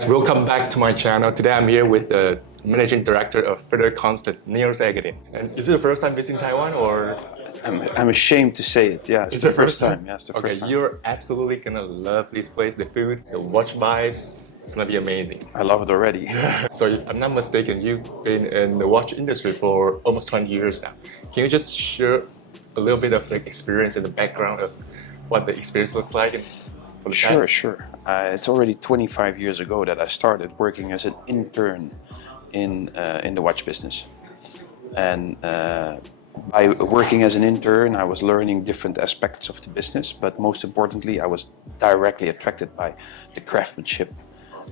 guys, welcome back to my channel. Today I'm here with the Managing Director of Further Constance, Niels Eggerding. And is it the first time visiting Taiwan or? I'm ashamed to say it, yeah. It's the first time. Yeah, it's the first time. Okay, you're absolutely gonna love this place, the food, the watch vibes. It's gonna be amazing. I love it already. So if I'm not mistaken, you've been in the watch industry for almost 20 years now. Can you just share a little bit of the experience and the background of what the experience looks like? Sure. It's already 25 years ago that I started working as an intern in the watch business. And by working as an intern, I was learning different aspects of the business, but most importantly, I was directly attracted by the craftsmanship,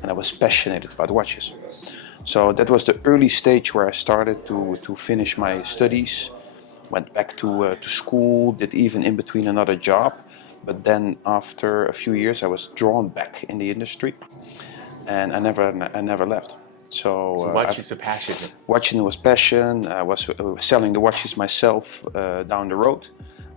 and I was passionate about watches. So that was the early stage where I started to finish my studies, went back to school, did even in between another job. But then after a few years, I was drawn back in the industry, and I never left. So watch is a passion. Watching was passion. I was selling the watches myself down the road.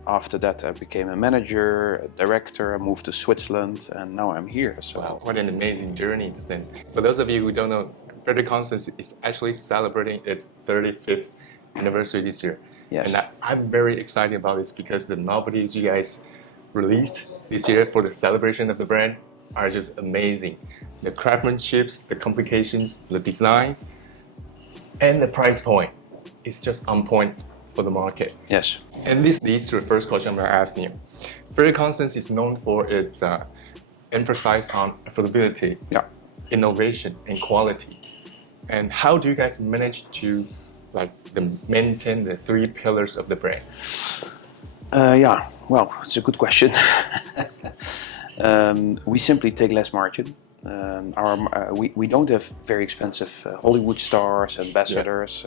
After that, I became a manager, a director. I moved to Switzerland, and now I'm here. So wow, what an amazing journey! Then, for those of you who don't know, Further Constance is actually celebrating its 35th anniversary this year. Yes. And I'm very excited about this because the novelties you guys released this year for the celebration of the brand are just amazing. The craftsmanship, the complications, the design, and the price point is just on point for the market. Yes. And this leads to the first question I'm going to ask you. Further Constance is known for its emphasis on affordability, innovation, and quality. And how do you guys manage to maintain the three pillars of the brand? Well, it's a good question. We simply take less margin. We don't have very expensive Hollywood stars, ambassadors.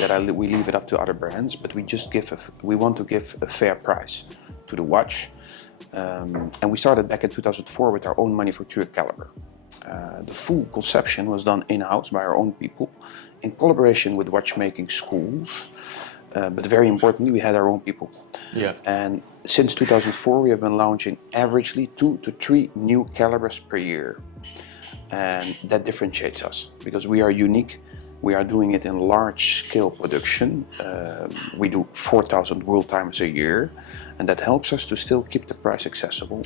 We leave it up to other brands, but we want to give a fair price to the watch. And we started back in 2004 with our own manufactured caliber. The full conception was done in-house by our own people in collaboration with watchmaking schools. But very importantly, we had our own people. Yeah. And since 2004, we have been launching averagely 2 to 3 new calibers per year. And that differentiates us because we are unique. We are doing it in large scale production. We do 4,000 world timers a year, and that helps us to still keep the price accessible.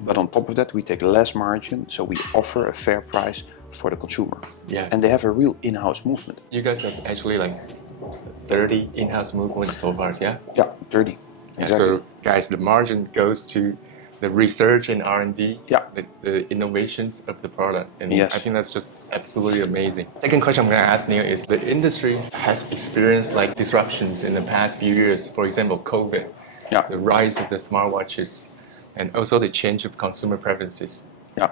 But on top of that, we take less margin, so we offer a fair price for the consumer. Yeah. And they have a real in-house movement. You guys have actually 30 in-house movements so far, yeah? Yeah, 30. Exactly. So guys, the margin goes to the research and R&D, the innovations of the product. And yes. I think that's just absolutely amazing. Second question I'm going to ask Neil is, the industry has experienced disruptions in the past few years. For example, COVID, the rise of the smartwatches, and also the change of consumer preferences. Yeah.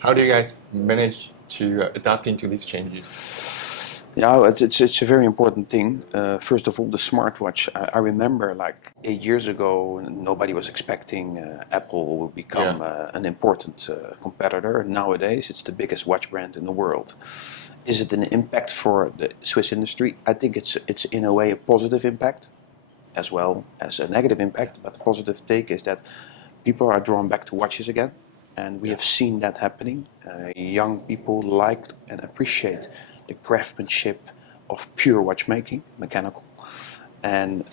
How do you guys manage to adapt into these changes? Yeah, it's a very important thing. First of all, the smartwatch. I remember 8 years ago, nobody was expecting Apple will become an important competitor. Nowadays, it's the biggest watch brand in the world. Is it an impact for the Swiss industry? I think it's in a way a positive impact, as well as a negative impact. But the positive take is that people are drawn back to watches again. And we have seen that happening. Young people like and appreciate the craftsmanship of pure watchmaking, mechanical. And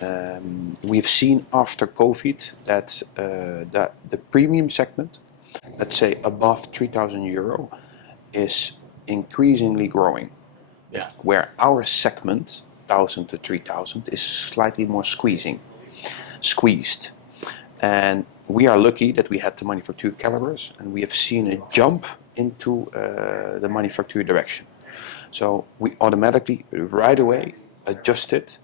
we've seen after COVID that the premium segment, let's say above 3,000 euro, is increasingly growing. Yeah. Where our segment, 1,000 to 3,000, is slightly more squeezed. And we are lucky that we had the manufactured calibers, and we have seen a jump into the manufactured direction. So we automatically, right away, adjusted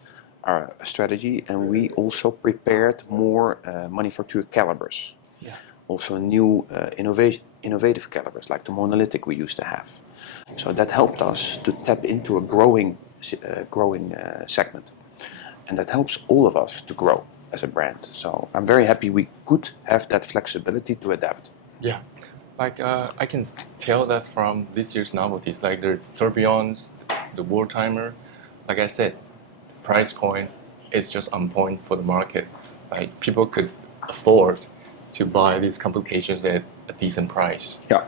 our strategy, and we also prepared more manufactured calibers. Yeah. Also new innovative calibers, like the monolithic we used to have. So that helped us to tap into a growing segment, and that helps all of us to grow as a brand. So I'm very happy we could have that flexibility to adapt. Yeah, I can tell that from this year's novelties, like the tourbillons, the world timer. Like I said, the price point is just on point for the market. People could afford to buy these complications at a decent price. Yeah.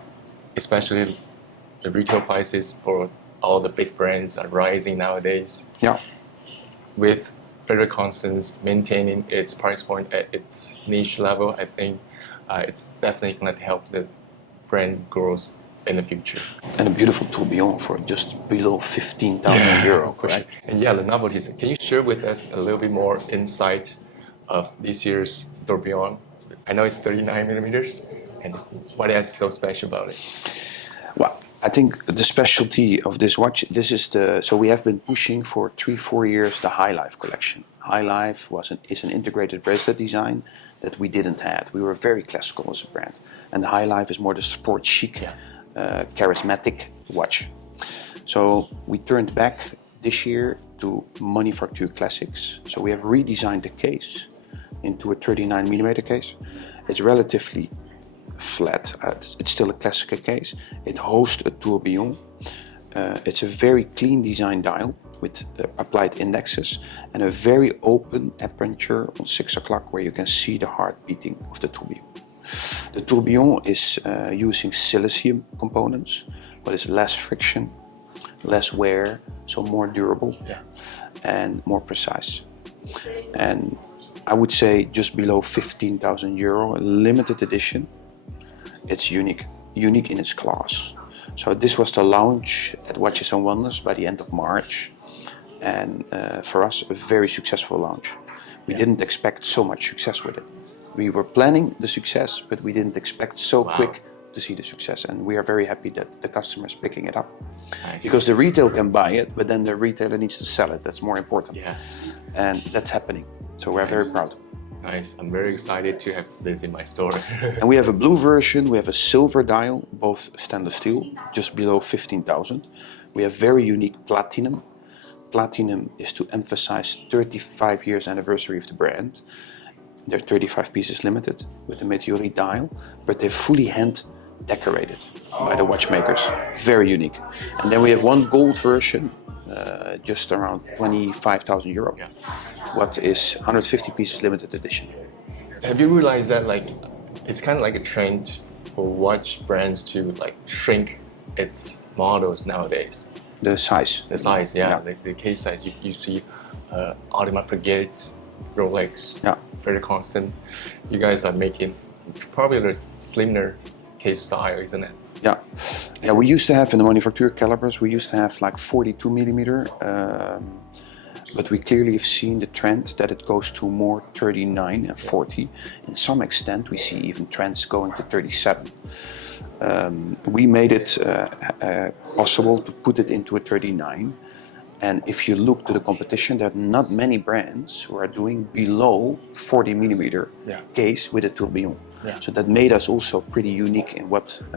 Especially the retail prices for all the big brands are rising nowadays. Yeah. With very constant maintaining its price point at its niche level, I think it's definitely going to help the brand growth in the future. And a beautiful tourbillon for just below 15,000 euro. Right? And yeah, the novelties. Can you share with us a little bit more insight of this year's tourbillon? I know it's 39 millimeters, and what is so special about it? Well, I think the specialty of this watch, so we have been pushing for 3-4 years the High Life collection. High Life is an integrated bracelet design that we didn't have. We were very classical as a brand. And the High Life is more the sport chic, charismatic watch. So we turned back this year to manufacture classics. So we have redesigned the case into a 39 millimeter case. It's relatively flat. It's still a classical case. It hosts a tourbillon. It's a very clean design dial with applied indexes and a very open aperture on 6 o'clock where you can see the heart beating of the tourbillon. The tourbillon is using silicium components, but it's less friction, less wear, so more durable and more precise. And I would say just below 15,000 euro, a limited edition. It's unique in its class. So this was the launch at Watches and Wonders by the end of March, and for us a very successful launch. We didn't expect so much success with it. We were planning the success, but we didn't expect so quick to see the success, and we are very happy that the customer is picking it up. Nice. Because the retail can buy it, but then the retailer needs to sell it. That's more important. Yeah. And that's happening. So we're very proud. Nice. I'm very excited to have this in my store. And we have a blue version, we have a silver dial, both stainless steel, just below 15,000. We have very unique platinum. Platinum is to emphasize 35 years anniversary of the brand. They're 35 pieces limited with the meteorite dial, but they're fully hand decorated by the watchmakers. Very unique. And then we have one gold version, just around 25,000 euro. What is 150 pieces limited edition. Have you realized that it's kind of like a trend for watch brands to shrink its models nowadays? The size. The size, yeah. The case size. You see Audemars Piguet, Rolex, very constant. You guys are making probably the slimmer case style, isn't it? Yeah. We used to have in the manufacturer calibers, we used to have 42 millimeter, but we clearly have seen the trend that it goes to more 39 and 40. In some extent, we see even trends going to 37. We made it possible to put it into a 39. And if you look to the competition, there are not many brands who are doing below 40 millimeter case with a tourbillon. So that made us also pretty unique in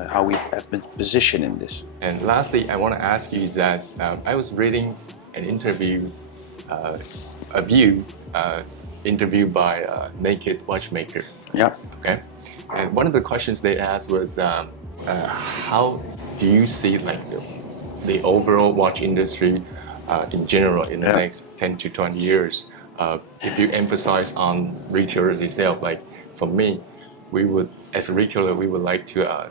how we have been positioned in this. And lastly, I want to ask you is that I was reading an interview, interview by a naked watchmaker. Yeah. Okay. And one of the questions they asked was, how do you see the overall watch industry in general in the next 10 to 20 years? If you emphasize on retailers itself, for me, we would, as a retailer, we would like to,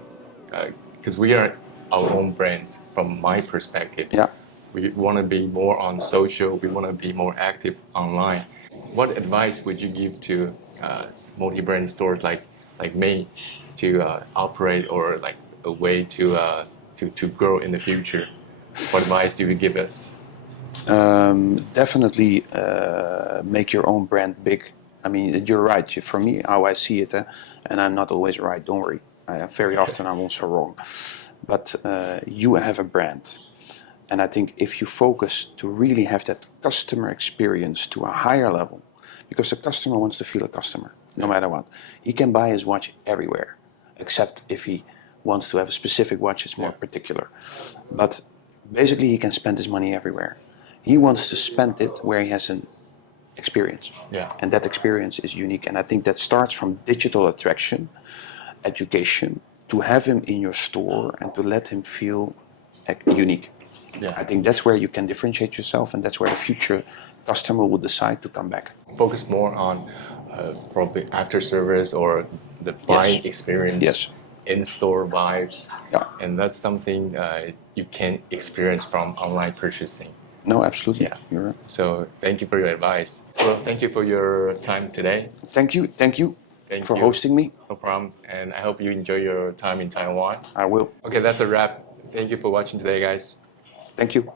because we are our own brand. From my perspective, we want to be more on social. We want to be more active online. What advice would you give to multi-brand stores like me to operate, or a way to grow in the future? What advice do you give us? Definitely make your own brand big. I mean, you're right. For me, how I see it, and I'm not always right, don't worry. Very often I'm also wrong. But you have a brand. And I think if you focus to really have that customer experience to a higher level, because the customer wants to feel a customer, no matter what. He can buy his watch everywhere, except if he wants to have a specific watch, it's more particular. But basically he can spend his money everywhere. He wants to spend it where he has an experience. And that experience is unique. And I think that starts from digital attraction, education, to have him in your store and to let him feel unique. I think that's where you can differentiate yourself, and that's where the future customer will decide to come back. Focus more on probably after service or the buying experience. in-store vibes. Yeah. And that's something you can't experience from online purchasing. No, absolutely. Yeah. You're right. So thank you for your advice. Well, thank you for your time today. Thank you for hosting me. No problem. And I hope you enjoy your time in Taiwan. I will. Okay, that's a wrap. Thank you for watching today, guys. Thank you.